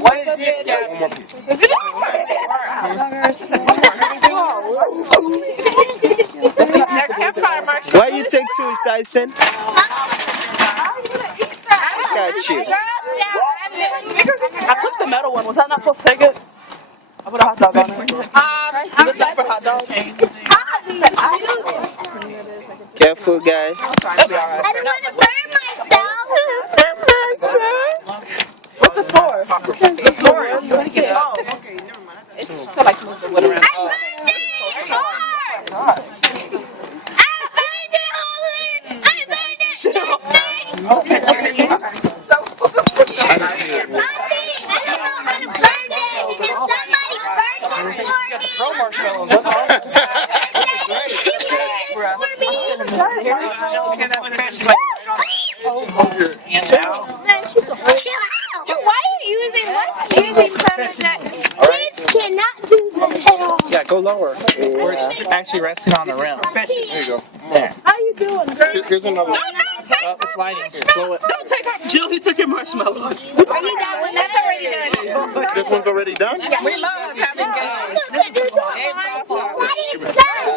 What is this, guy? Why you take two, Tyson? Look at you. I took the metal one. Was I not supposed to take it? I put a hot dog on it. This is for hot dogs. Careful, guys. I don't want to burn myself. What's this for? This for? Oh, okay, never mind. It's like move the wood around. I burned it hard. I burned it hard. I burned it. Okay. Mommy, I don't know how to burn it. Can somebody burn it for me? Throw marshmallows. Why are you using something that kids cannot do this at all? Yeah, go lower. We're actually resting on the rim. There you go. There. How you doing, girl? Here's another one. Oh, it's lighting. Blow it. Don't take off. Jill, he took your marshmallow. Are you done with that's already done? This one's already done? We love having games. Why do you start?